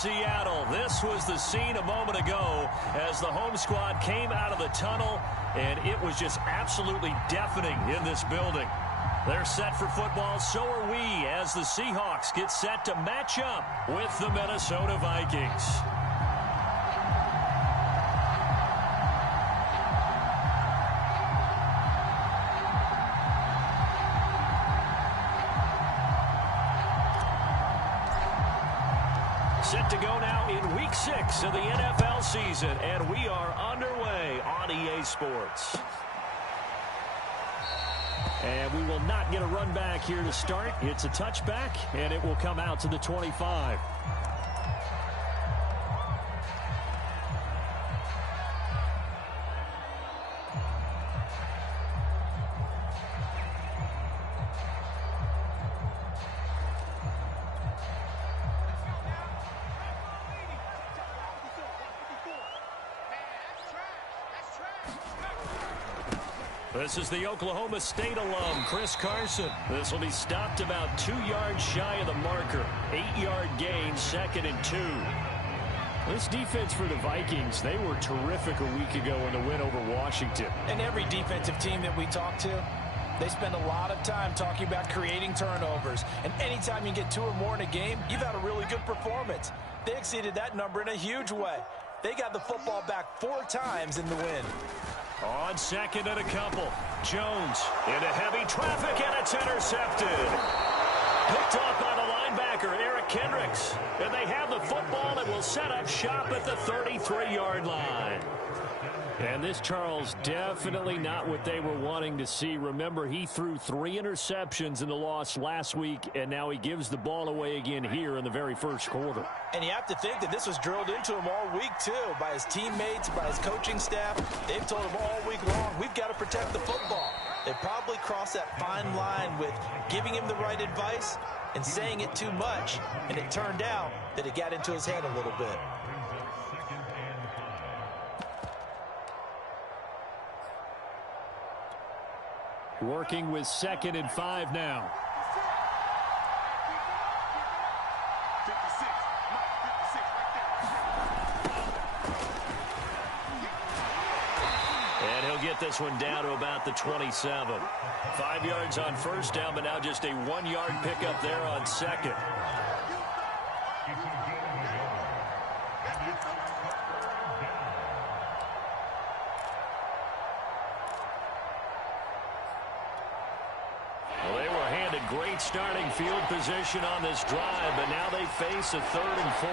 Seattle. This was the scene a moment ago as the home squad came out of the tunnel, and it was just absolutely deafening in this building. They're set for football, so are we, as the Seahawks get set to match up with the Minnesota Vikings. Set to go now in Week 6 of the NFL season, and we are underway on EA Sports. And we will not get a run back here to start. It's a touchback, and it will come out to the 25. This is the Oklahoma State alum, Chris Carson. This will be stopped about 2 yards shy of the marker. 8-yard gain, 2nd and 2. This defense for the Vikings, they were terrific a week ago in the win over Washington. And every defensive team that we talk to, they spend a lot of time talking about creating turnovers. And anytime you get 2 or more in a game, you've had a really good performance. They exceeded that number in a huge way. They got the football back 4 times in the win. On 2nd and a couple, Jones into heavy traffic, and it's intercepted. Picked off by the linebacker, Eric Kendricks. And they have the football and will set up shop at the 33-yard line. And this, Charles, definitely not what they were wanting to see. Remember, he threw 3 interceptions in the loss last week, and now he gives the ball away again here in the very first quarter. And you have to think that this was drilled into him all week, too, by his teammates, by his coaching staff. They've told him all week long, we've got to protect the football. They probably crossed that fine line with giving him the right advice and saying it too much, and it turned out that it got into his head a little bit. Working with 2nd and 5 now. And he'll get this one down to about the 27. 5 yards on first down, but now just a 1-yard pickup there on 2nd. Great starting field position on this drive, but now they face a 3rd and 4.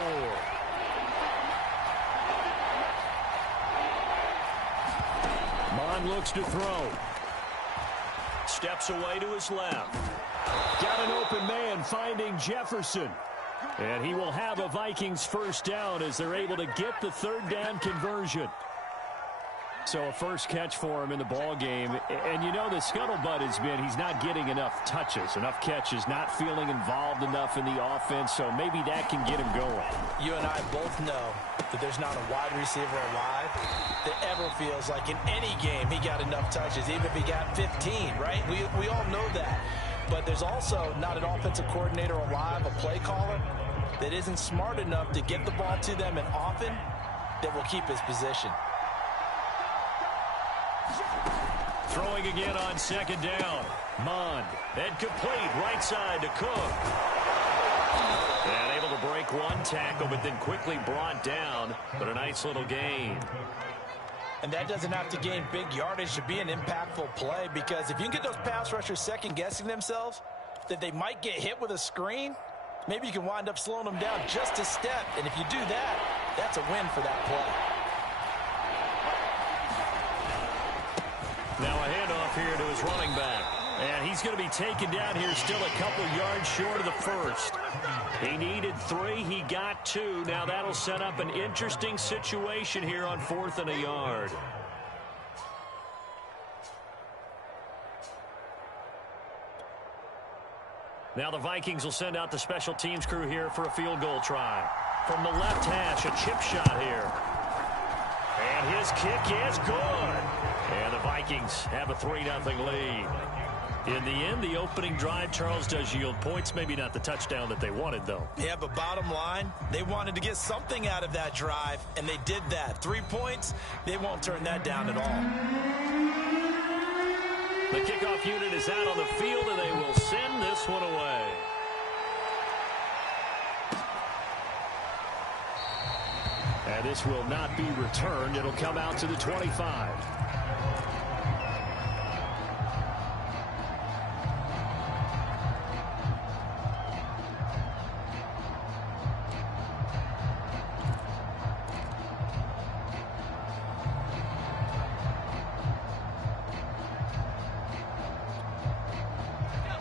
Mond looks to throw. Steps away to his left. Got an open man finding Jefferson. And he will have a Vikings first down as they're able to get the 3rd down conversion. So a first catch for him in the ball game. And you know the scuttlebutt has been he's not getting enough touches, enough catches, not feeling involved enough in the offense. So maybe that can get him going. You and I both know that there's not a wide receiver alive that ever feels like in any game he got enough touches, even if he got 15, right? We all know that. But there's also not an offensive coordinator alive, a play caller, that isn't smart enough to get the ball to them and often that will keep his position. Throwing again on 2nd down. Mond. And complete. Right side to Cook. And able to break 1 tackle, but then quickly brought down. But a nice little gain. And that doesn't have to gain big yardage to be an impactful play, because if you can get those pass rushers second-guessing themselves, that they might get hit with a screen, maybe you can wind up slowing them down just a step. And if you do that, that's a win for that play. Now a handoff here to his running back. And he's going to be taken down here still a couple yards short of the first. He needed 3. He got 2. Now that'll set up an interesting situation here on 4th and a yard. Now the Vikings will send out the special teams crew here for a field goal try. From the left hash, a chip shot here. And his kick is good. And the Vikings have a 3-0 lead. In the end, the opening drive, Charles, does yield points. Maybe not the touchdown that they wanted, though. Yeah, but bottom line, they wanted to get something out of that drive, and they did that. 3 points, they won't turn that down at all. The kickoff unit is out on the field, and they will send this one away. And this will not be returned. It'll come out to the 25.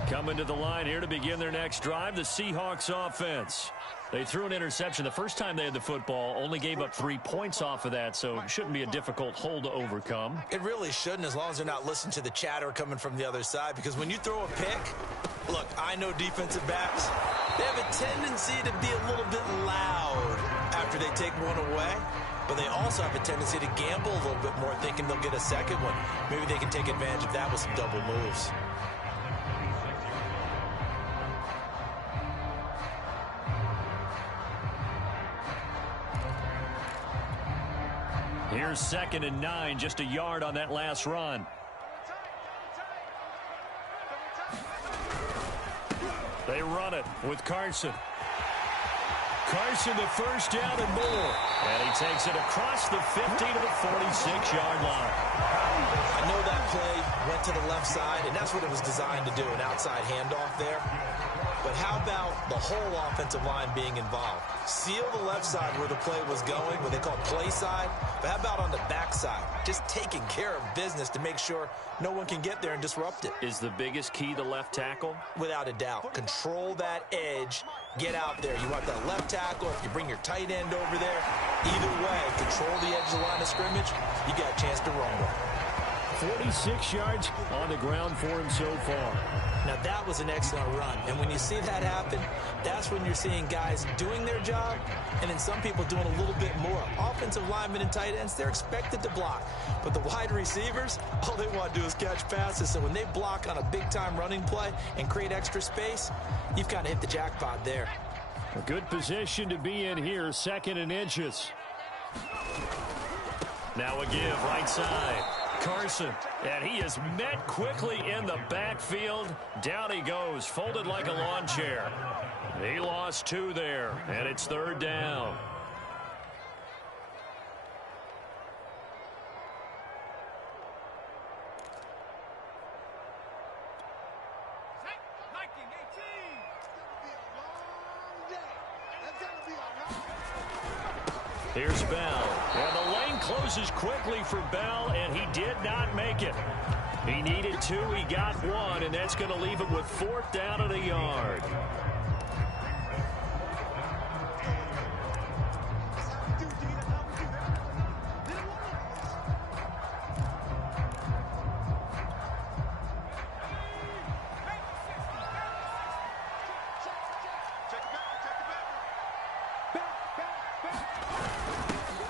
Coming to the line here to begin their next drive, the Seahawks offense. They threw an interception the first time they had the football, only gave up 3 points off of that, so it shouldn't be a difficult hole to overcome. It really shouldn't, as long as they're not listening to the chatter coming from the other side, because when you throw a pick, look, I know defensive backs, they have a tendency to be a little bit loud after they take one away, but they also have a tendency to gamble a little bit more, thinking they'll get a second one. Maybe they can take advantage of that with some double moves. Here's 2nd and 9, just a yard on that last run. They run it with Carson. Carson, the first down and more. And he takes it across the 50 to the 46-yard line. I know that play went to the left side, and that's what it was designed to do, an outside handoff there. But how about the whole offensive line being involved? Seal the left side where the play was going, what they call play side. But how about on the back side? Just taking care of business to make sure no one can get there and disrupt it. Is the biggest key the left tackle? Without a doubt. Control that edge. Get out there. You want that left tackle. If you bring your tight end over there, either way, control the edge of the line of scrimmage. You got a chance to run one. 46 yards on the ground for him so far. Now, that was an excellent run. And when you see that happen, that's when you're seeing guys doing their job and then some people doing a little bit more. Offensive linemen and tight ends, they're expected to block. But the wide receivers, all they want to do is catch passes. So when they block on a big-time running play and create extra space, you've kind of hit the jackpot there. A good position to be in here, 2nd and inches. Now a give, right side. Carson, and he is met quickly in the backfield. Down he goes, folded like a lawn chair. He lost 2 there, and it's 3rd down. Here's Bell, and the lane closes quickly for Bell, and he did not make it. He needed 2, he got 1, and that's going to leave him with 4th down and a yard.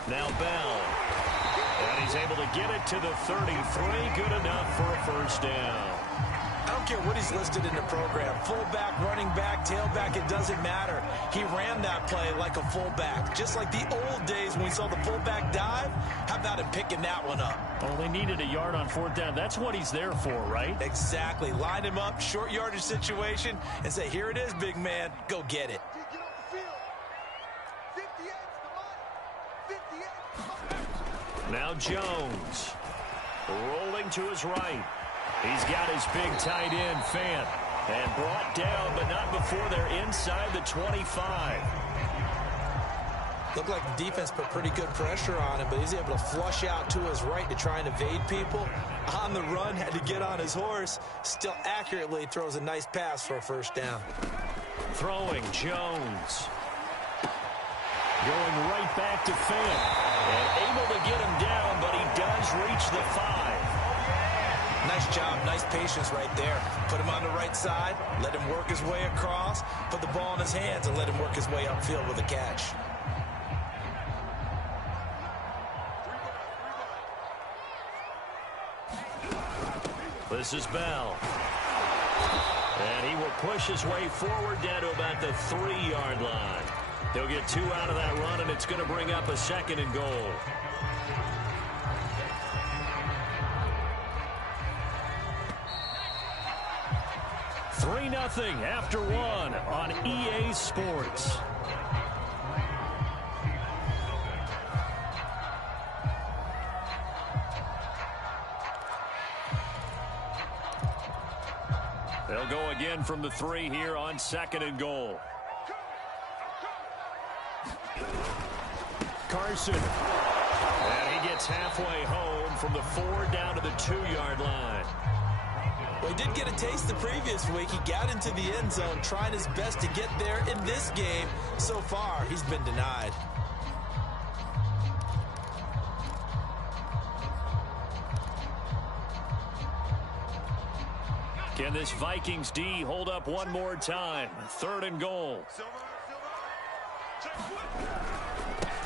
Now Bell, and he's able to get it to the 33, good enough for a 1st down. I don't care what he's listed in the program, fullback, running back, tailback, it doesn't matter. He ran that play like a fullback, just like the old days when we saw the fullback dive. How about him picking that one up? Oh, they needed a yard on 4th down. That's what he's there for, right? Exactly. Line him up, short yardage situation, and say, here it is, big man, go get it. Now Jones, rolling to his right. He's got his big tight end, Fant, and brought down, but not before they're inside the 25. Looked like the defense put pretty good pressure on him, but he's able to flush out to his right to try and evade people. On the run, had to get on his horse. Still accurately throws a nice pass for a 1st down. Throwing, Jones. Going right back to Fant. And able to get him down, but he does reach the 5. Nice job, nice patience right there. Put him on the right side, let him work his way across, put the ball in his hands, and let him work his way upfield with a catch. This is Bell. And he will push his way forward down to about the 3-yard line. He'll get 2 out of that run, and it's going to bring up a 2nd and goal. Three 3-0 after 1 on EA Sports. They'll go again from the 3 here on 2nd and goal. Carson. And he gets halfway home from the 4 down to the 2-yard line. Well, he did get a taste the previous week. He got into the end zone, trying his best to get there in this game. So far, he's been denied. Can this Vikings D hold up one more time? 3rd and goal.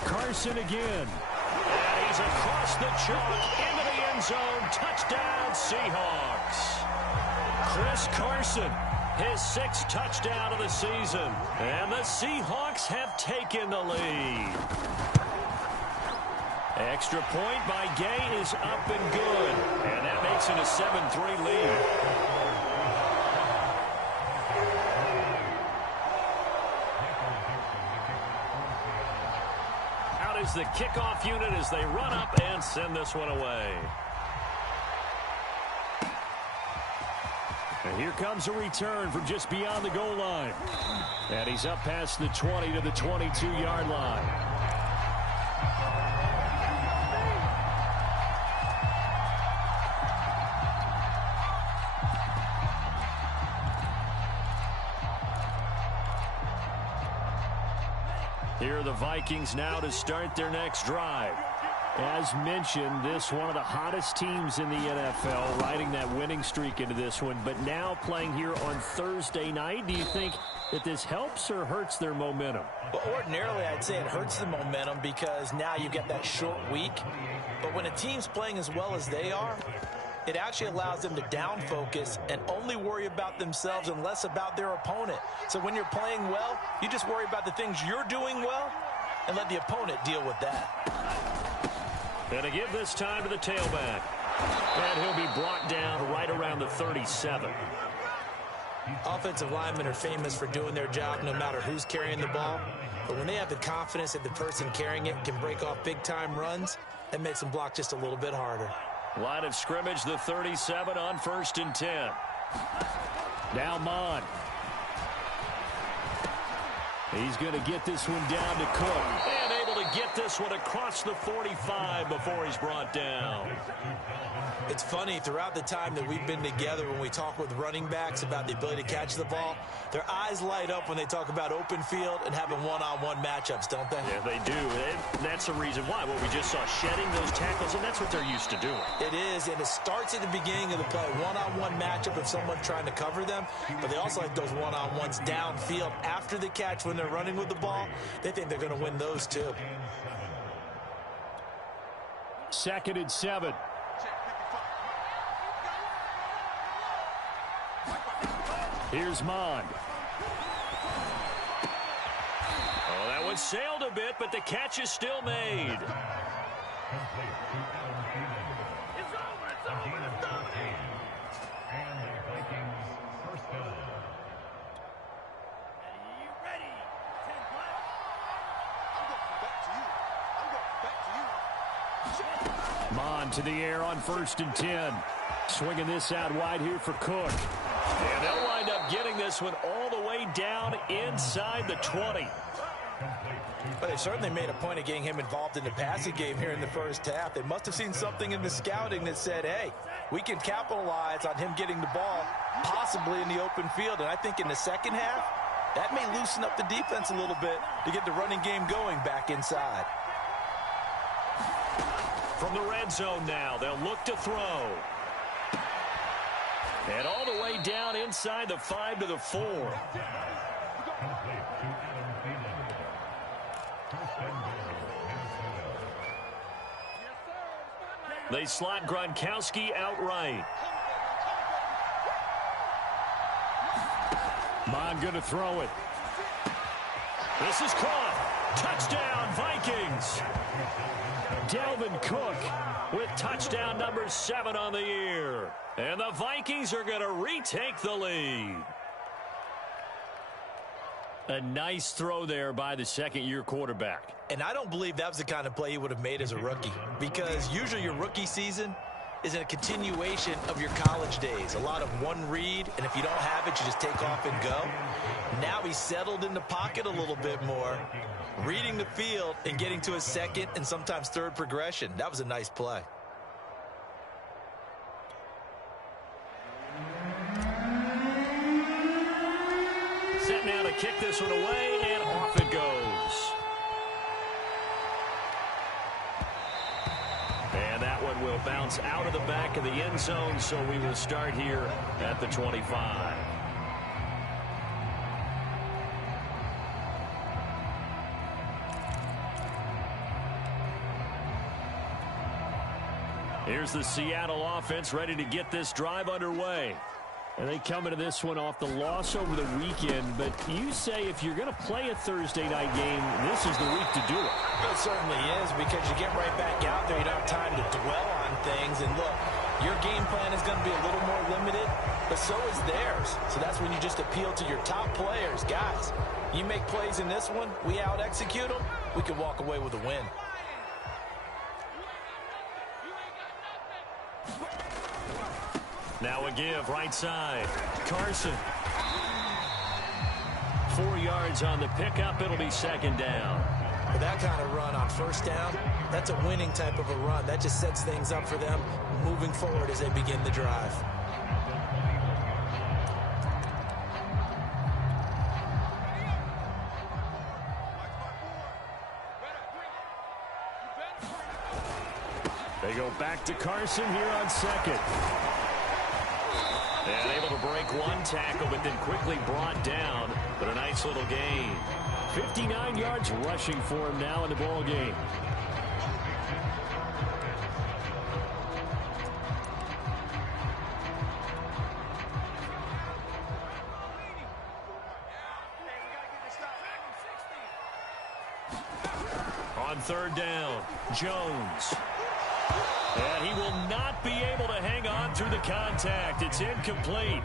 Carson again. And he's across the chalk into the end zone. Touchdown, Seahawks. Chris Carson, his 6th touchdown of the season. And the Seahawks have taken the lead. Extra point by Gay is up and good. And that makes it a 7-3 lead. Out is the kickoff unit as they run up and send this one away. And here comes a return from just beyond the goal line. And he's up past the 20 to the 22-yard line. Here are the Vikings now to start their next drive. As mentioned, this one of the hottest teams in the NFL, riding that winning streak into this one, but now playing here on Thursday night. Do you think that this helps or hurts their momentum? Well, ordinarily, I'd say it hurts the momentum because now you get that short week. But when a team's playing as well as they are, it actually allows them to down focus and only worry about themselves and less about their opponent. So when you're playing well, you just worry about the things you're doing well and let the opponent deal with that. And to give this time to the tailback. And he'll be brought down right around the 37. Offensive linemen are famous for doing their job no matter who's carrying the ball. But when they have the confidence that the person carrying it can break off big-time runs, that makes them block just a little bit harder. Line of scrimmage, the 37 on 1st and 10. Now Mond. He's going to get this one down to Cook. And able to get this one across the 45 before he's brought down. It's funny, throughout the time that we've been together, when we talk with running backs about the ability to catch the ball, their eyes light up when they talk about open field and having one-on-one matchups, don't they? Yeah, they do. And that's the reason why. Well, we just saw shedding those tackles, and that's what they're used to doing. It is, and it starts at the beginning of the play. One-on-one matchup of someone trying to cover them, but they also like those one-on-ones downfield after the catch when they're running with the ball. They think they're going to win those too. 2nd and 7. Here's Mond. Oh, that one sailed a bit, but the catch is still made. Mond to the air on 1st and 10. Swinging this out wide here for Cook. And they'll wind up getting this one all the way down inside the 20. But they certainly made a point of getting him involved in the passing game here in the first half. They must have seen something in the scouting that said, hey, we can capitalize on him getting the ball possibly in the open field. And I think in the second half, that may loosen up the defense a little bit to get the running game going back inside. From the red zone now, they'll look to throw. And all the way down inside the 5 to the 4. They slot Gronkowski outright. ground, going to throw it. This is caught. Touchdown, Vikings. Dalvin Cook with touchdown number 7 on the year. And the Vikings are going to retake the lead. A nice throw there by the second-year quarterback. And I don't believe that was the kind of play he would have made as a rookie, because usually your rookie season is a continuation of your college days. A lot of one read, and if you don't have it, you just take off and go. Now he's settled in the pocket a little bit more, reading the field and getting to his second and sometimes third progression. That was a nice play. Set now to kick this one away, and off it goes. And that one will bounce out of the back of the end zone, so we will start here at the 25. Here's the Seattle offense ready to get this drive underway. And they come into this one off the loss over the weekend. But you say if you're going to play a Thursday night game, this is the week to do it. It certainly is, because you get right back out there. You don't have time to dwell on things. And look, your game plan is going to be a little more limited, but so is theirs. So that's when you just appeal to your top players. Guys, you make plays in this one, we out-execute them, we can walk away with a win. Now a give, right side. Carson. 4 yards on the pickup. It'll be second down. With that kind of run on first down, that's a winning type of a run. That just sets things up for them moving forward as they begin the drive. They go back to Carson here on second. And able to break one tackle, but then quickly brought down. But a nice little gain. 59 yards rushing for him now in the ball game. On third down, Jones. And he will not be able to hang on through the contact. It's incomplete.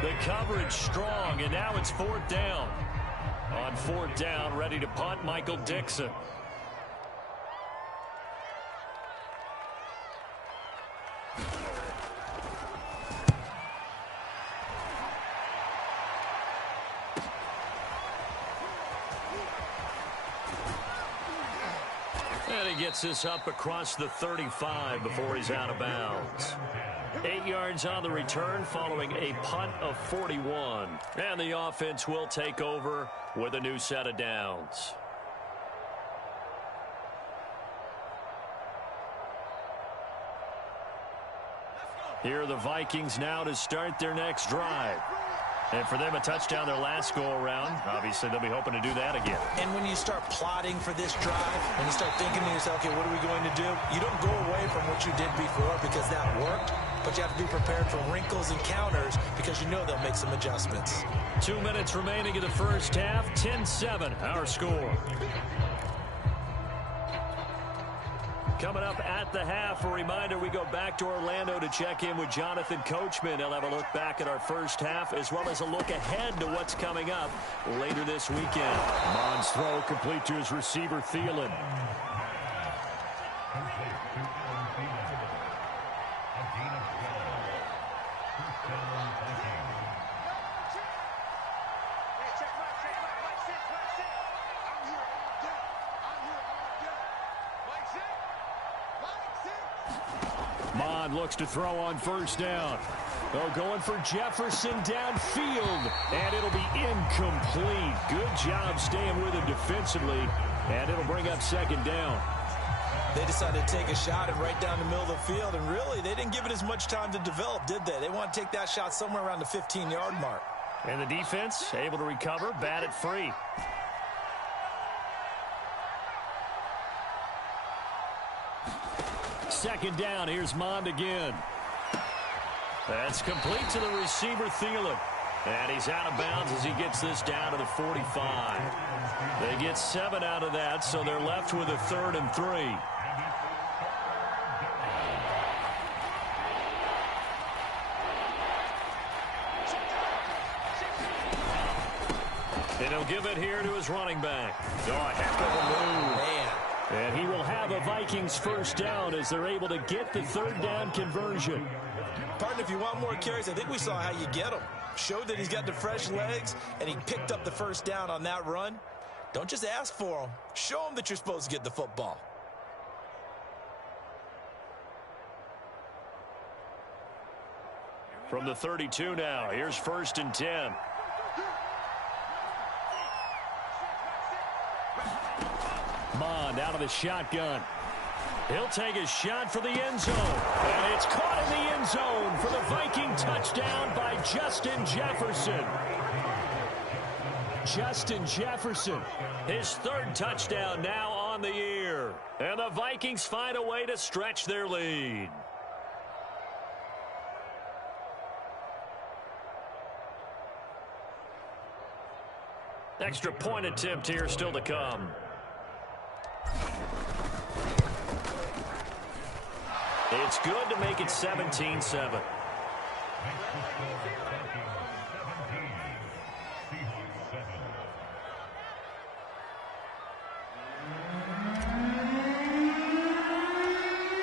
The coverage strong, and now it's fourth down. On fourth down, ready to punt, Michael Dixon. And he gets this up across the 35 before he's out of bounds. 8 yards on the return following a punt of 41. And the offense will take over with a new set of downs. Here are the Vikings now to start their next drive. And for them, a touchdown their last go-around. Obviously, they'll be hoping to do that again. And when you start plotting for this drive, when you start thinking to yourself, okay, what are we going to do? You don't go away from what you did before because that worked, but you have to be prepared for wrinkles and counters because you know they'll make some adjustments. 2 minutes remaining in the first half. 10-7, our score. Coming up at the half, a reminder, we go back to Orlando to check in with Jonathan Coachman. He'll have a look back at our first half as well as a look ahead to what's coming up later this weekend. Mond's throw complete to his receiver, Thielen. Mond looks to throw on first down. Oh, going for Jefferson downfield, and it'll be incomplete. Good job staying with him defensively, and it'll bring up second down. They decided to take a shot and right down the middle of the field, and really, they didn't give it as much time to develop, did they? They want to take that shot somewhere around the 15-yard mark. And the defense able to recover, bat it free. Second down, here's Mond again. That's complete to the receiver, Thielen. And he's out of bounds as he gets this down to the 45. They get 7 out of that, so they're left with a 3rd and 3. And he'll give it here to his running back. Oh, a heck of a move. Man. And he will have a Vikings first down as they're able to get the 3rd down conversion. Partner, if you want more carries, I think we saw how you get them. Showed that he's got the fresh legs, and he picked up the first down on that run. Don't just ask for him. Show him that you're supposed to get the football. From the 32 now, here's 1st and 10. Mond out of the shotgun. He'll take a shot for the end zone. And it's caught in the end zone for the Viking touchdown by Justin Jefferson. Justin Jefferson, his 3rd touchdown now on the year. And the Vikings find a way to stretch their lead. Extra point attempt here still to come. It's good to make it 17-7.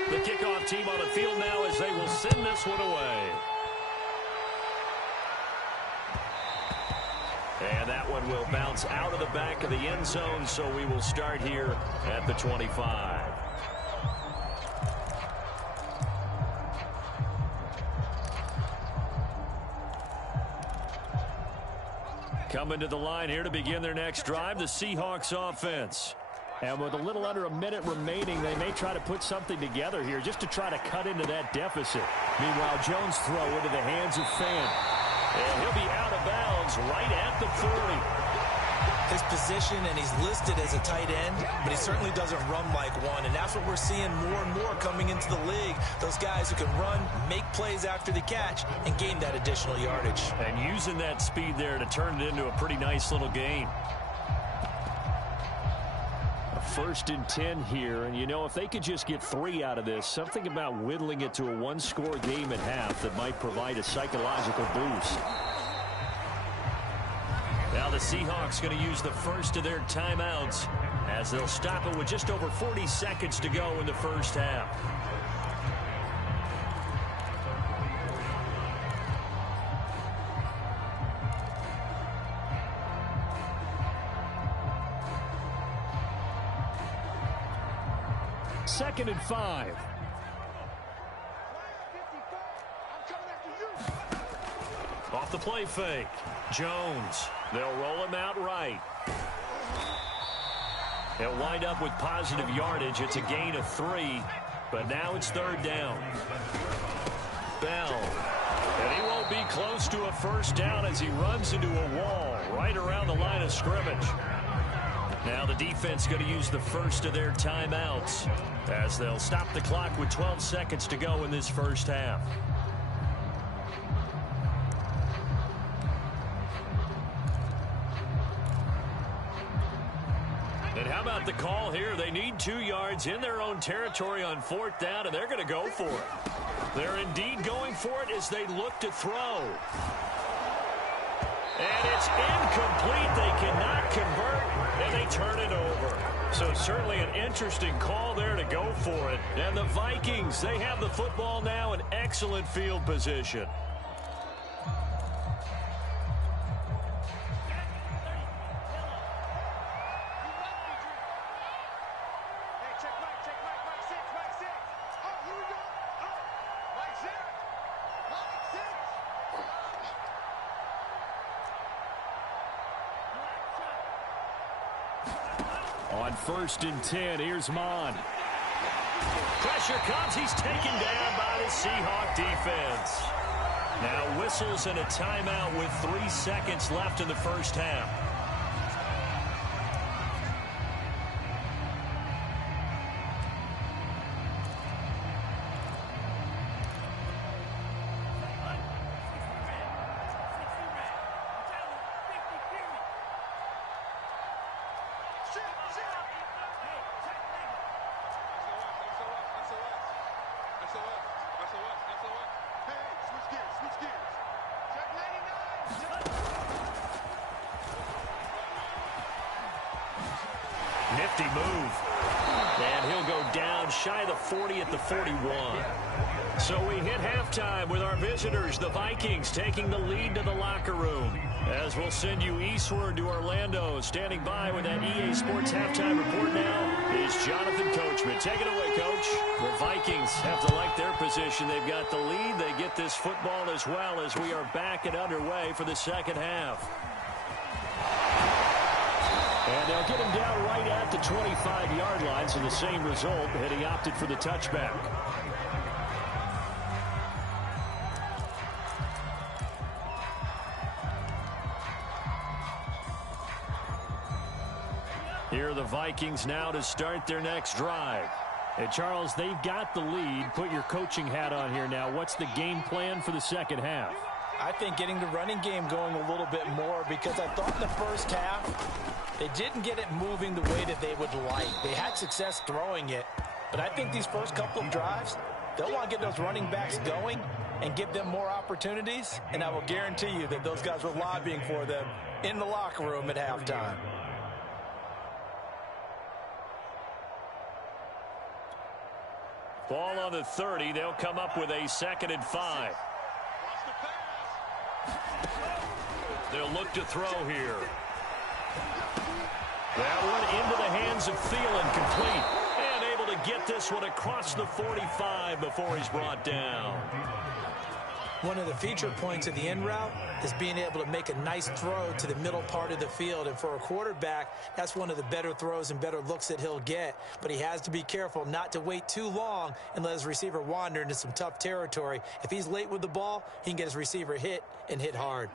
The kickoff team on the field now as they will send this one away. And that one will bounce out of the back of the end zone, so we will start here at the 25. Coming to the line here to begin their next drive, the Seahawks offense. And with a little under a minute remaining, they may try to put something together here just to try to cut into that deficit. Meanwhile, Jones' throw into the hands of Fan. And he'll be out of bounds right at the 30. His position, and he's listed as a tight end, but he certainly doesn't run like one, and that's what we're seeing more and more coming into the league. Those guys who can run, make plays after the catch, and gain that additional yardage. And using that speed there to turn it into a pretty nice little gain. A 1st and 10 here, and you know, if they could just get 3 out of this, something about whittling it to a one-score game at half that might provide a psychological boost. Now the Seahawks going to use the first of their timeouts as they'll stop it with just over 40 seconds to go in the first half. Second and 5. Off the play fake. Jones. They'll roll him out right. He'll wind up with positive yardage. It's a gain of 3, but now it's 3rd down. Bell. And he won't be close to a first down as he runs into a wall right around the line of scrimmage. Now the defense going to use the first of their timeouts as they'll stop the clock with 12 seconds to go in this first half. And how about the call here? They need 2 yards in their own territory on 4th down, and they're going to go for it. They're indeed going for it as they look to throw. And it's incomplete. They cannot convert, and they turn it over. So certainly an interesting call there to go for it. And the Vikings, they have the football now in excellent field position. On 1st and 10, here's Mond. Pressure comes. He's taken down by the Seahawk defense. Now whistles and a timeout with 3 seconds left in the first half. Nifty move. And he'll go down shy of the 40 at the 41. So we hit halftime with our visitors, the Vikings, taking the lead to the locker room. As we'll send you eastward to Orlando. Standing by with that EA Sports halftime report now is Jonathan Coachman. Take it away, Coach. The Vikings have to like their position. They've got the lead. They get this football as well as we are back and underway for the second half. And they'll get him down right at the 25-yard line, so the same result, and he opted for the touchback. Here are the Vikings now to start their next drive. And Charles, they've got the lead. Put your coaching hat on here now. What's the game plan for the second half? I think getting the running game going a little bit more, because I thought in the first half they didn't get it moving the way that they would like. They had success throwing it, but I think these first couple of drives, they'll want to get those running backs going and give them more opportunities, and I will guarantee you that those guys were lobbying for them in the locker room at halftime. Ball on the 30. They'll come up with a 2nd and 5. They'll look to throw here. That one into the hands of Thielen, complete. And able to get this one across the 45 before he's brought down. One of the feature points of the end route is being able to make a nice throw to the middle part of the field. And for a quarterback, that's one of the better throws and better looks that he'll get. But he has to be careful not to wait too long and let his receiver wander into some tough territory. If he's late with the ball, he can get his receiver hit and hit hard.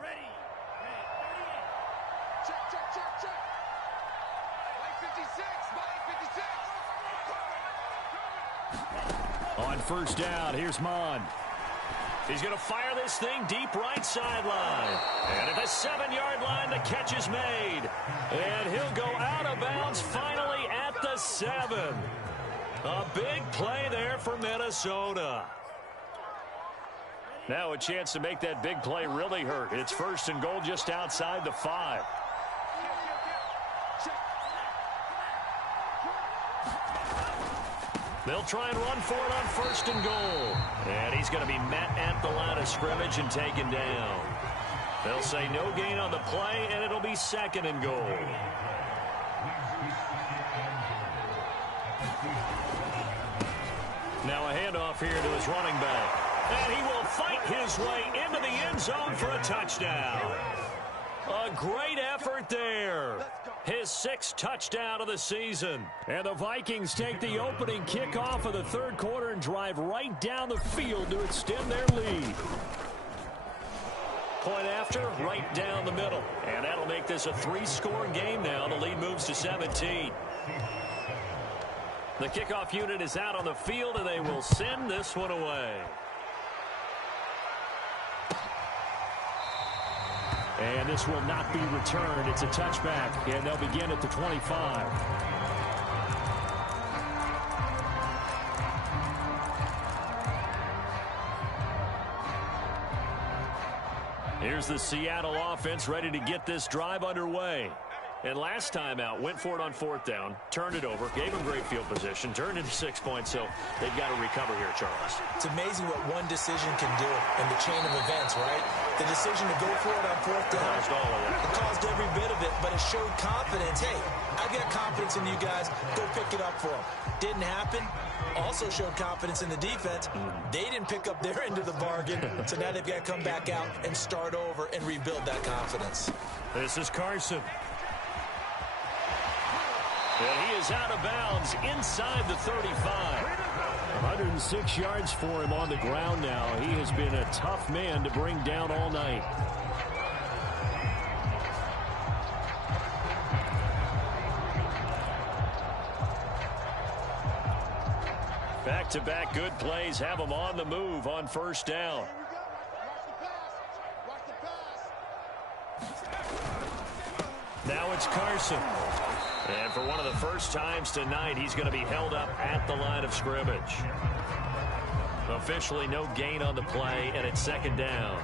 On first down, here's Mond. He's going to fire this thing deep right sideline. And at the 7-yard line, the catch is made. And he'll go out of bounds finally at the 7. A big play there for Minnesota. Now a chance to make that big play really hurt. It's 1st and goal just outside the 5. They'll try and run for it on 1st and goal. And he's going to be met at the line of scrimmage and taken down. They'll say no gain on the play, and it'll be 2nd and goal. Now a handoff here to his running back. And he will fight his way into the end zone for a touchdown. A great effort there. His 6th touchdown of the season. And the Vikings take the opening kickoff of the 3rd quarter and drive right down the field to extend their lead. Point after, right down the middle. And that'll make this a 3-score game now. The lead moves to 17. The kickoff unit is out on the field, and they will send this one away. And this will not be returned. It's a touchback, and they'll begin at the 25. Here's the Seattle offense ready to get this drive underway. And last time out, went for it on 4th down, turned it over, gave them great field position, turned into 6 points, so they've got to recover here, Charles. It's amazing what one decision can do in the chain of events, right? The decision to go for it on 4th down, Caused all of that. It caused every bit of it, but it showed confidence. Hey, I've got confidence in you guys. Go pick it up for them. Didn't happen. Also showed confidence in the defense. They didn't pick up their end of the bargain, so now they've got to come back out and start over and rebuild that confidence. This is Carson. And he is out of bounds inside the 35. 106 yards for him on the ground now. He has been a tough man to bring down all night. Back-to-back good plays have him on the move on 1st down. Now it's Carson. And for one of the first times tonight, he's going to be held up at the line of scrimmage. Officially no gain on the play, and it's second down.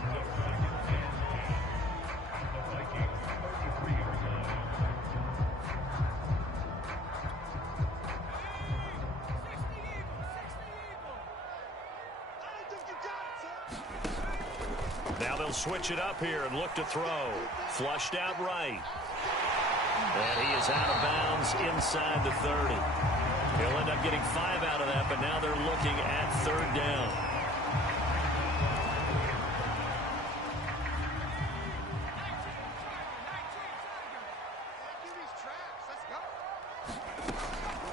Now they'll switch it up here and look to throw. Flushed out right. And he is out of bounds inside the 30. He'll end up getting 5 out of that, but now they're looking at third down.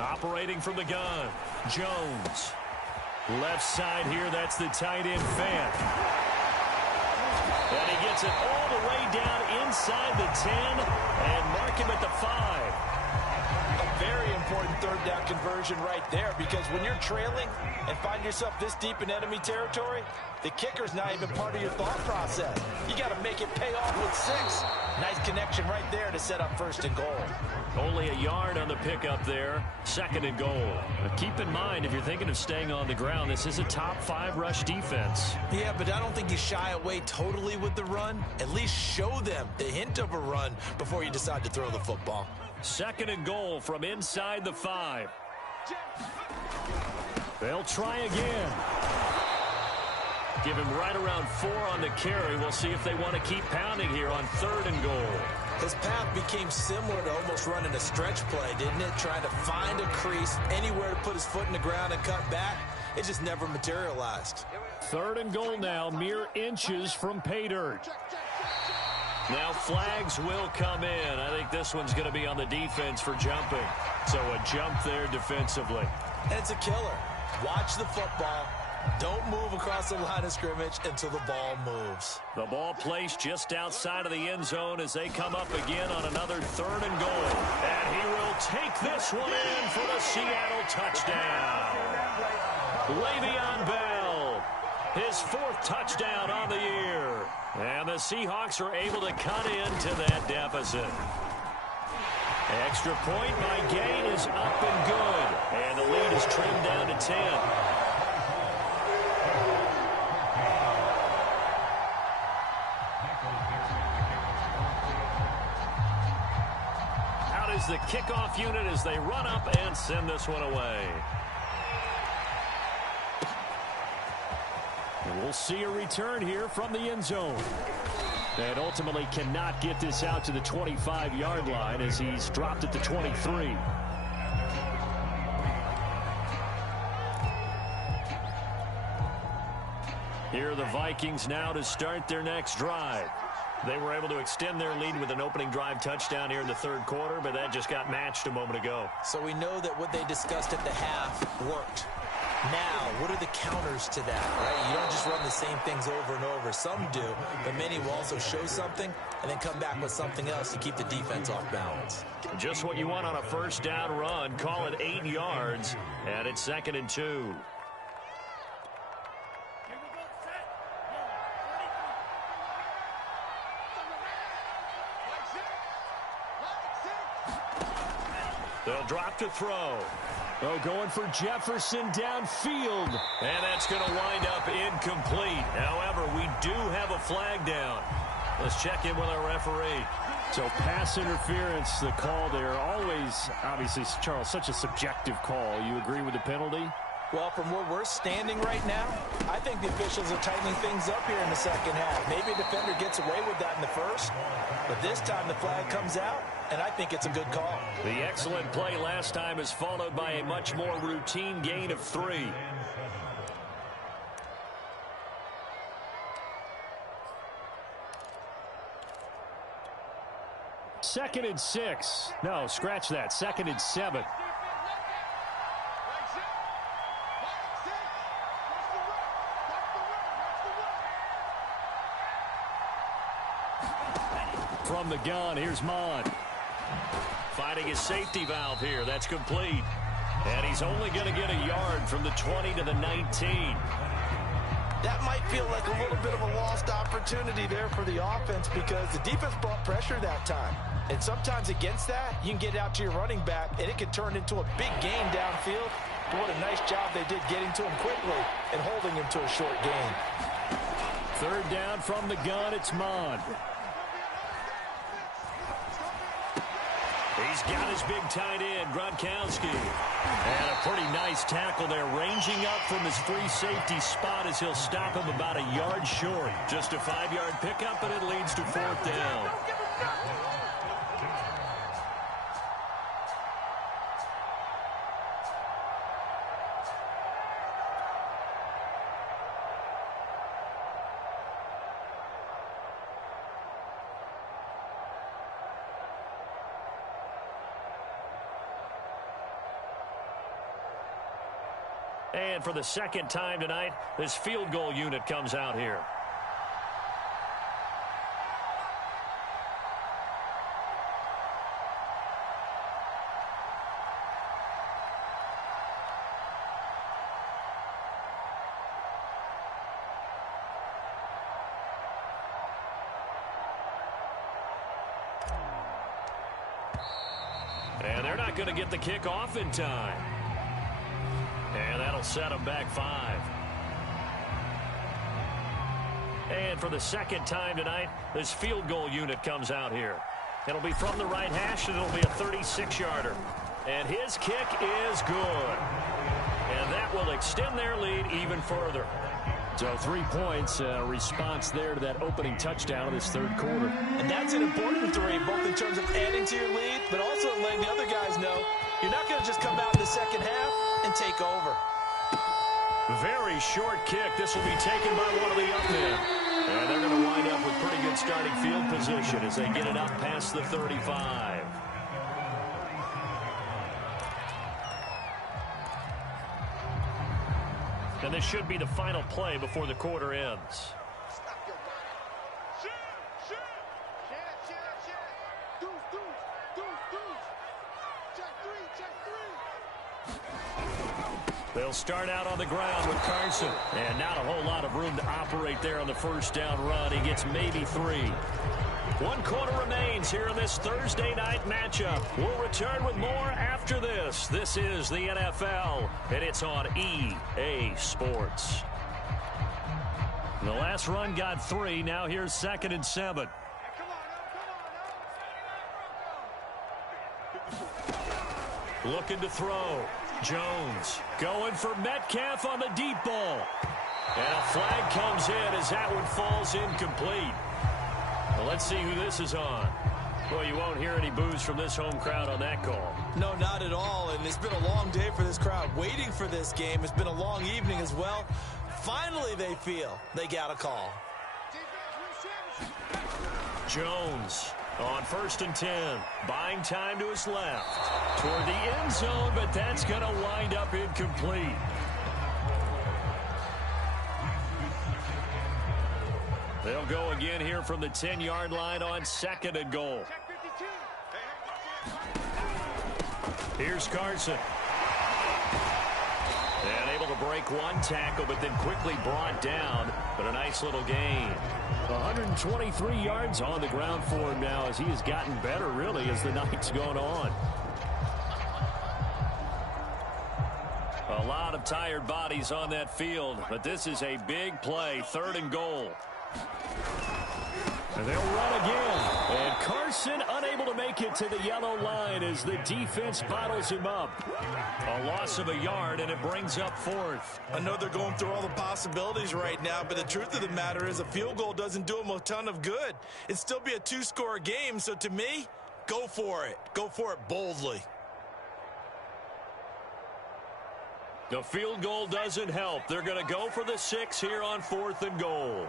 Operating from the gun, Jones. Left side here, that's the tight end, Fant. And he gets it all the way down inside the 10 and mark him at the 5. A very important third down conversion right there, because when you're trailing and find yourself this deep in enemy territory, the kicker's not even part of your thought process. You got to make it pay off with 6. Nice connection right there to set up first and goal. Only a yard on the pickup there. Second and goal. But keep in mind, if you're thinking of staying on the ground, this is a top 5 rush defense. Yeah, but I don't think you shy away totally with the run. At least show them the hint of a run before you decide to throw the football. Second and goal from inside the 5. They'll try again. Give him right around 4 on the carry. We'll see if they want to keep pounding here on third and goal. His path became similar to almost running a stretch play, didn't it? Trying to find a crease, anywhere to put his foot in the ground and cut back. It just never materialized. Third and goal now, mere inches from pay dirt. Now flags will come in. I think this one's going to be on the defense for jumping. So a jump there defensively. And it's a killer. Watch the football. Don't move across the line of scrimmage until the ball moves. The ball placed just outside of the end zone as they come up again on another third and goal. And he will take this one in for the Seattle touchdown. Le'Veon Bell, his 4th touchdown on the year. And the Seahawks are able to cut into that deficit. Extra point by Gain is up and good. And the lead is trimmed down to 10. Is the kickoff unit as they run up and send this one away. And we'll see a return here from the end zone. And ultimately cannot get this out to the 25-yard line as he's dropped at the 23. Here are the Vikings now to start their next drive. They were able to extend their lead with an opening drive touchdown here in the third quarter, but that just got matched a moment ago. So we know that what they discussed at the half worked. Now, what are the counters to that, right? You don't just run the same things over and over. Some do, but many will also show something and then come back with something else to keep the defense off balance. Just what you want on a first down run. Call it 8 yards, and it's 2nd and 2. They'll drop to throw. Oh, going for Jefferson downfield. And that's going to wind up incomplete. However, we do have a flag down. Let's check in with our referee. So pass interference, the call there. Always, obviously, Charles, such a subjective call. You agree with the penalty? Well, from where we're standing right now, I think the officials are tightening things up here in the second half. Maybe a defender gets away with that in the first, but this time the flag comes out, and I think it's a good call. The excellent play last time is followed by a much more routine gain of 3. Second and 6. No, scratch that. 2nd and 7. From the gun, here's Mond. Finding his safety valve here. That's complete. And he's only going to get a yard from the 20 to the 19. that might feel like a little bit of a lost opportunity there for the offense because the defense brought pressure that time. And sometimes against that, you can get out to your running back, and it can turn into a big gain downfield. But what a nice job they did getting to him quickly and holding him to a short gain. Third down from the gun, it's Mond. He's got his big tight end, Gronkowski. And a pretty nice tackle there, ranging up from his free safety spot as he'll stop him about a yard short. Just a 5-yard pickup, and it leads to fourth down. And for the second time tonight, this field goal unit comes out here. And they're not going to get the kick off in time. And that'll set them back 5. And for the second time tonight, this field goal unit comes out here. It'll be from the right hash, and it'll be a 36-yarder. And his kick is good. And that will extend their lead even further. So 3 points, response there to that opening touchdown of this third quarter. And that's an important 3, both in terms of adding to your lead, but also letting the other guys know you're not going to just come out in the second half and take over. Very short kick. This will be taken by one of the up men. And they're going to wind up with pretty good starting field position as they get it up past the 35. And this should be the final play before the quarter ends. They'll start out on the ground with Carson. And not a whole lot of room to operate there on the first down run. He gets maybe 3. 1 quarter remains here in this Thursday night matchup. We'll return with more after this. This is the NFL, and it's on EA Sports. The last run got 3. Now here's 2nd and 7. Looking to throw. Jones going for Metcalf on the deep ball. And a flag comes in as that one falls incomplete. Well, let's see who this is on. Well, you won't hear any boos from this home crowd on that call. No, not at all. And it's been a long day for this crowd waiting for this game. It's been a long evening as well. Finally, they feel they got a call. Jones on 1st and 10. Buying time to his left. Toward the end zone, but that's going to wind up incomplete. They'll go again here from the 10-yard line on 2nd and goal. Here's Carson. And able to break 1 tackle, but then quickly brought down. But a nice little gain. 123 yards on the ground for him now as he has gotten better, really, as the night's gone on. A lot of tired bodies on that field, but this is a big play. 3rd and goal. And they'll run again. And Carson unable to make it to the yellow line as the defense bottles him up. A loss of a yard, and it brings up 4th. I know they're going through all the possibilities right now, but the truth of the matter is a field goal doesn't do them a ton of good. It'd still be a 2-score game, so to me, go for it. Go for it boldly. The field goal doesn't help. They're going to go for the 6 here on 4th and goal.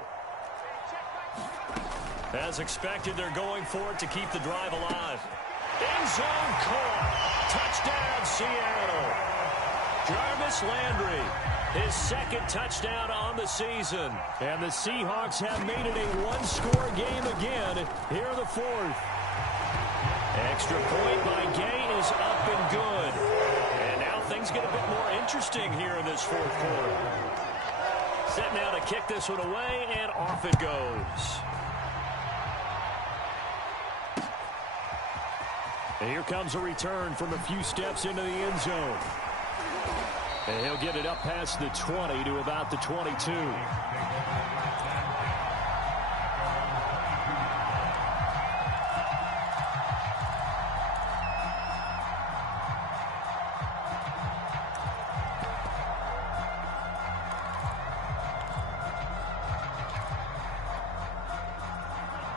As expected, they're going for it to keep the drive alive. End zone caught. Touchdown, Seattle. Jarvis Landry, his 2nd touchdown on the season. And the Seahawks have made it a 1-score game again here in the 4th. Extra point by Gay is up and good. And now things get a bit more interesting here in this 4th quarter. Set now to kick this one away, and off it goes. And here comes a return from a few steps into the end zone. And he'll get it up past the 20 to about the 22.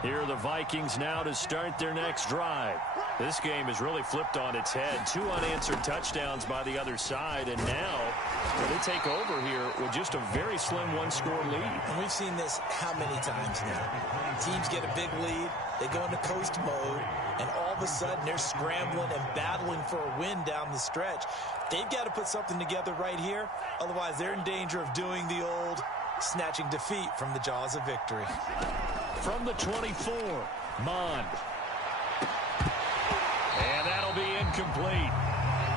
Here are the Vikings now to start their next drive. This game has really flipped on its head. 2 unanswered touchdowns by the other side, and now they take over here with just a very slim one-score lead. And we've seen this how many times now? Teams get a big lead, they go into coast mode, and all of a sudden they're scrambling and battling for a win down the stretch. They've got to put something together right here, otherwise they're in danger of doing the old snatching defeat from the jaws of victory. From the 24, Mond. And that'll be incomplete.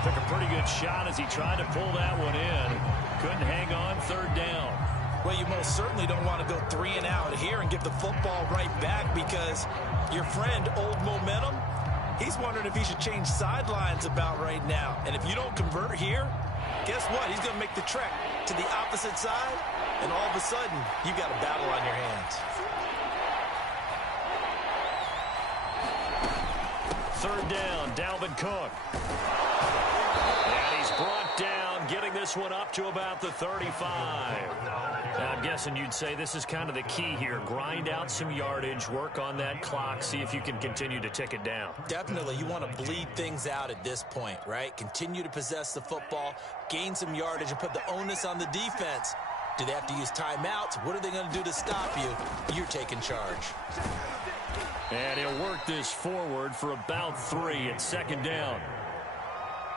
Took a pretty good shot as he tried to pull that one in. Couldn't hang on, third down. Well, you most certainly don't want to go 3 and out here and give the football right back, because your friend, Old Momentum, he's wondering if he should change sidelines about right now. And if you don't convert here, guess what? He's going to make the trek to the opposite side, and all of a sudden, you've got a battle on your hands. Third down, Dalvin Cook. And he's brought down, getting this one up to about the 35. Now, I'm guessing you'd say this is kind of the key here. Grind out some yardage, work on that clock, see if you can continue to tick it down. Definitely. You want to bleed things out at this point, right? Continue to possess the football, gain some yardage, and put the onus on the defense. Do they have to use timeouts? What are they going to do to stop you? You're taking charge. And he'll work this forward for about 3 at second down.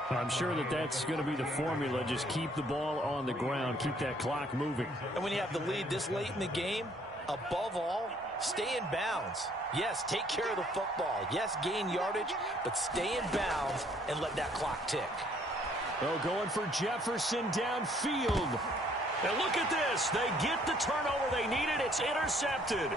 I'm sure that's going to be the formula. Just keep the ball on the ground. Keep that clock moving. And when you have the lead this late in the game, above all, stay in bounds. Yes, take care of the football. Yes, gain yardage, but stay in bounds and let that clock tick. Oh, going for Jefferson downfield. And look at this. They get the turnover they needed. It's intercepted.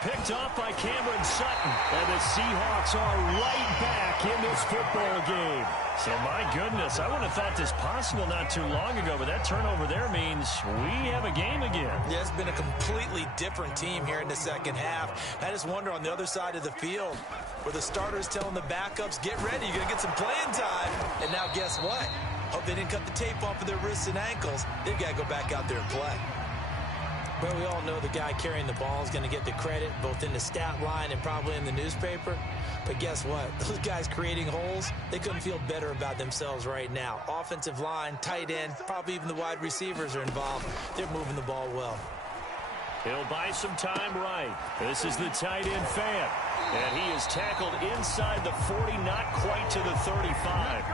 Picked off by Cameron Sutton. And the Seahawks are right back in this football game. So, my goodness, I wouldn't have thought this possible not too long ago, but that turnover there means we have a game again. Yeah, it's been a completely different team here in the second half. I just wonder on the other side of the field, where the starters telling the backups, get ready, you're going to get some playing time. And now guess what? Hope they didn't cut the tape off of their wrists and ankles. They've got to go back out there and play. Well, we all know the guy carrying the ball is going to get the credit, both in the stat line and probably in the newspaper. But guess what? Those guys creating holes, they couldn't feel better about themselves right now. Offensive line, tight end, probably even the wide receivers are involved. They're moving the ball well. He'll buy some time right. This is the tight end fan. And he is tackled inside the 40, not quite to the 35.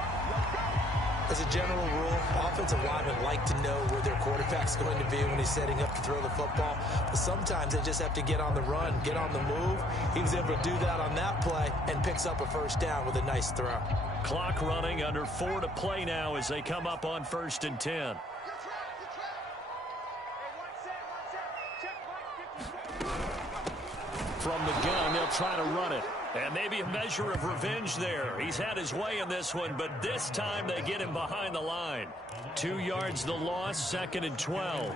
As a general rule, offensive linemen like to know where their quarterback's going to be when he's setting up to throw the football. But sometimes they just have to get on the run, get on the move. He was able to do that on that play and picks up a first down with a nice throw. Clock running, under 4 to play now as they come up on 1st and 10. From the gun, they'll try to run it. And maybe a measure of revenge there. He's had his way in this one, but this time they get him behind the line. 2 yards the loss, 2nd and 12.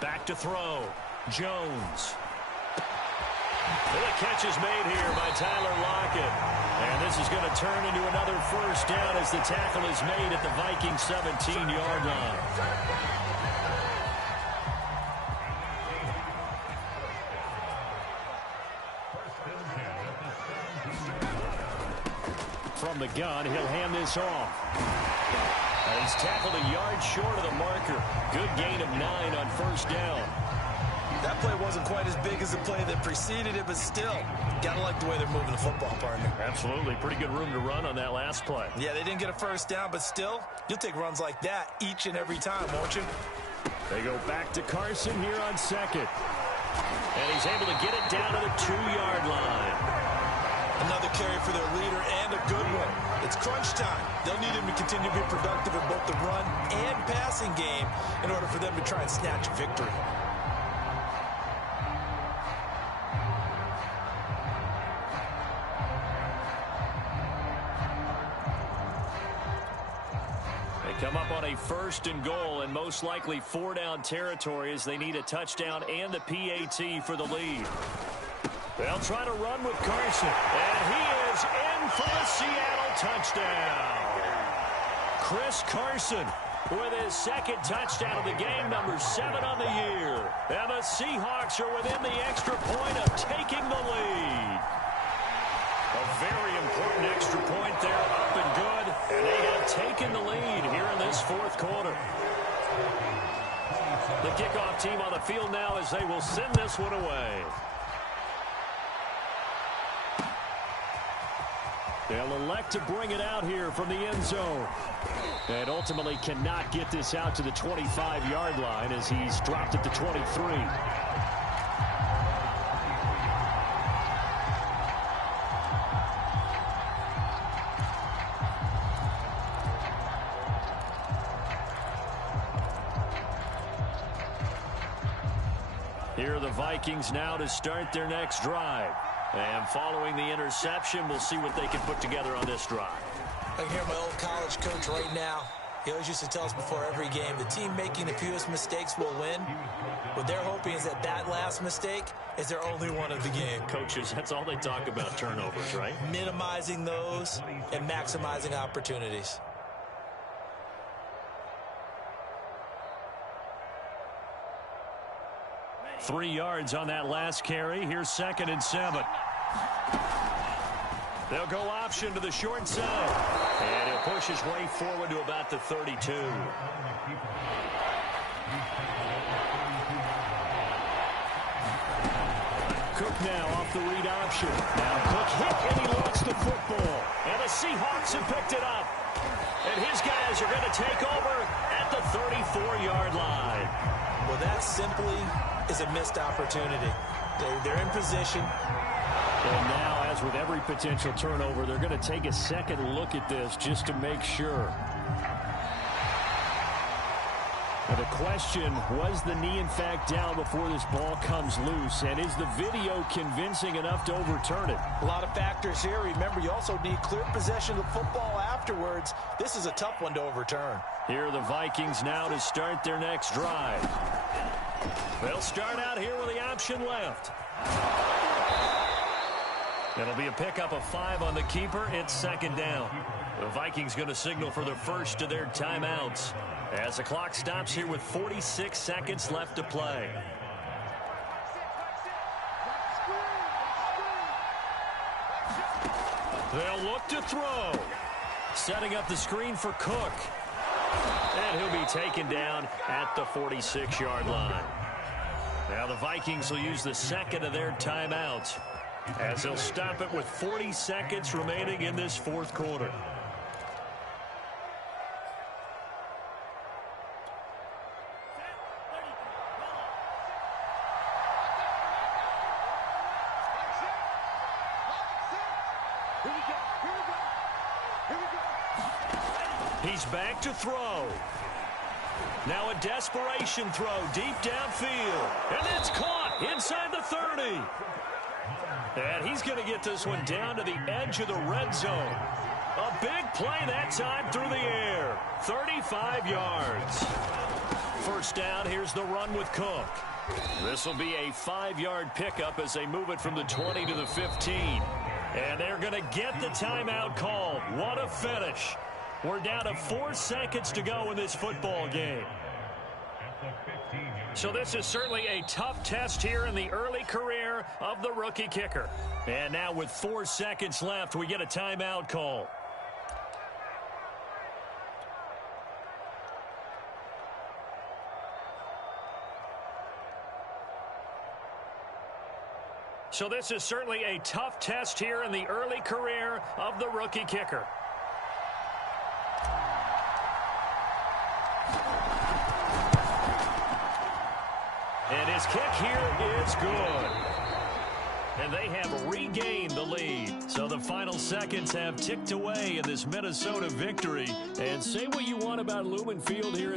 Back to throw. Jones. And the catch is made here by Tyler Lockett. And this is going to turn into another first down as the tackle is made at the Vikings 17-yard line. From the gun, he'll hand this off. And he's tackled a yard short of the marker. Good gain of 9 on first down. That play wasn't quite as big as the play that preceded it, but still, gotta like the way they're moving the football, partner. Absolutely. Pretty good room to run on that last play. Yeah, they didn't get a first down, but still, you'll take runs like that each and every time, won't you? They go back to Carson here on 2nd. And he's able to get it down to the 2-yard line. Another carry for their leader and a crunch time. They'll need him to continue to be productive in both the run and passing game in order for them to try and snatch a victory. Come up on a 1st and goal and most likely 4-down territory as they need a touchdown and the PAT for the lead. They'll try to run with Carson, and he is in for the Seattle touchdown. Chris Carson with his 2nd touchdown of the game, number 7 on the year. And the Seahawks are within the extra point of taking the lead. A very important extra point there, up and good, and they have taken the lead here in this 4th quarter. The kickoff team on the field now as they will send this one away. They'll elect to bring it out here from the end zone. And ultimately cannot get this out to the 25-yard line as he's dropped at the 23. Here are the Vikings now to start their next drive. And following the interception, we'll see what they can put together on this drive. I can hear my old college coach right now. He always used to tell us before every game, the team making the fewest mistakes will win. What they're hoping is that that last mistake is their only one of the game. Coaches, that's all they talk about, turnovers, right? Minimizing those and maximizing opportunities. Three yards on that last carry. Here's 2nd and 7. They'll go option to the short side. And he'll push his way forward to about the 32. Cook now off the read option. Now Cook hit and he lost the football. And the Seahawks have picked it up. And his guys are going to take over at the 34-yard line. Well, that simply is a missed opportunity. They're in position. And now, as with every potential turnover, they're going to take a second look at this just to make sure. Now the question, was the knee in fact down before this ball comes loose? And is the video convincing enough to overturn it? A lot of factors here. Remember, you also need clear possession of the football afterwards. This is a tough one to overturn. Here are the Vikings now to start their next drive. They'll start out here with the option left. It'll be a pickup of 5 on the keeper. It's 2nd down. The Vikings going to signal for the first of their timeouts as the clock stops here with 46 seconds left to play. They'll look to throw. Setting up the screen for Cook. And he'll be taken down at the 46-yard line. Now the Vikings will use the 2nd of their timeouts as they'll stop it with 40 seconds remaining in this 4th quarter. He's back to throw. Now a desperation throw deep downfield. And it's caught inside the 30. And he's going to get this one down to the edge of the red zone. A big play that time through the air. 35 yards. First down, here's the run with Cook. This will be a 5-yard pickup as they move it from the 20 to the 15. And they're going to get the timeout called. What a finish. We're down to 4 seconds to go in this football game. So this is certainly a tough test here in the early career of the rookie kicker. And now with 4 seconds left, we get a timeout call. So this is certainly a tough test here in the early career of the rookie kicker. And his kick here is good. and they have regained the lead. So the final seconds have ticked away in this Minnesota victory. And say what you want about Lumen Field here in